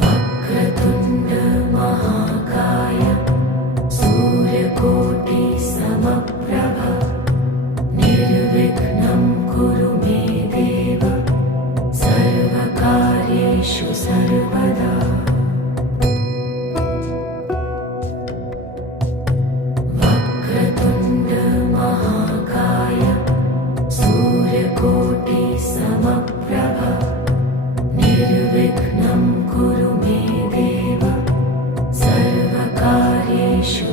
वक्रतुण्डमहाकाय सूर्यकोटिसमप्रभ। निर्विघ्नं कुरुमेव सर्वकार्येषु सर्वदा।